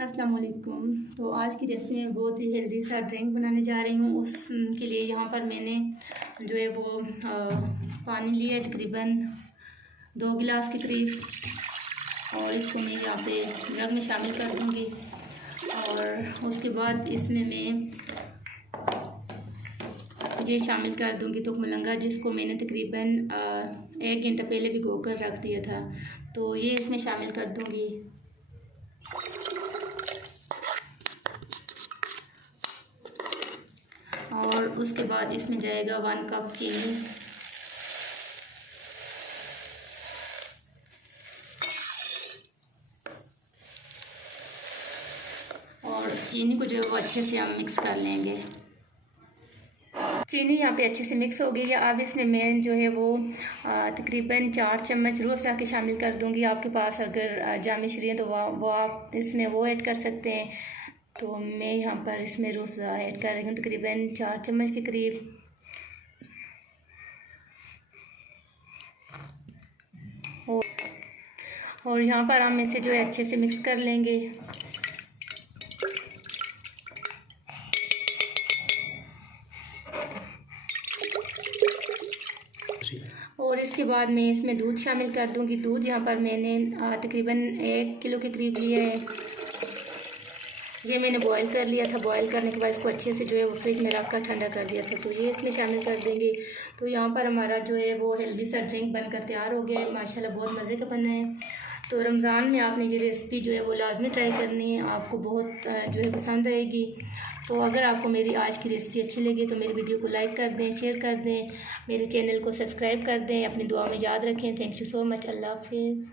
अस्सलाम वालेकुम। तो आज की रेसिपी में बहुत ही हेल्दी सा ड्रिंक बनाने जा रही हूँ। उसके लिए यहाँ पर मैंने जो है वो पानी लिया है तकरीबन 2 गिलास के करीब, और इसको मैं यहाँ पे जग में शामिल कर दूँगी। और उसके बाद इसमें मैं ये शामिल कर दूँगी तुख मलंगा, जिसको मैंने तकरीबन 1 घंटा पहले भिगो कर रख दिया था। तो ये इसमें शामिल कर दूँगी। और उसके बाद इसमें जाएगा 1 कप चीनी, और चीनी को जो है वो अच्छे से हम मिक्स कर लेंगे। चीनी यहाँ पे अच्छे से मिक्स हो गई है। अब इसमें मैं जो है वो तकरीबन 4 चम्मच रूह अफ़ज़ा के शामिल कर दूँगी। आपके पास अगर जाम मिश्री है तो वो आप इसमें वो ऐड कर सकते हैं। तो मैं यहाँ पर इसमें रूह अफ़ज़ा ऐड कर रही हूँ तकरीबन 4 चम्मच के करीब। और यहाँ पर हम इसे जो है अच्छे से मिक्स कर लेंगे। और इसके बाद मैं इसमें दूध शामिल कर दूंगी। दूध यहाँ पर मैंने तकरीबन 1 किलो के करीब लिया है। ये मैंने बॉईल कर लिया था। बॉईल करने के बाद इसको अच्छे से जो है वो फ्रिज में रख कर ठंडा कर दिया था। तो ये इसमें शामिल कर देंगे। तो यहाँ पर हमारा जो है वो हेल्दी सा ड्रिंक बनकर तैयार हो गया है। माशाल्लाह बहुत मज़े का बना है। तो रमज़ान में आपने ये रेसिपी जो है वो लाजमी ट्राई करनी है, आपको बहुत जो है पसंद आएगी। तो अगर आपको मेरी आज की रेसिपी अच्छी लगी तो मेरी वीडियो को लाइक कर दें, शेयर कर दें, मेरे चैनल को सब्सक्राइब कर दें, अपनी दुआ में याद रखें। Thank you so much. Allah हाफिज़।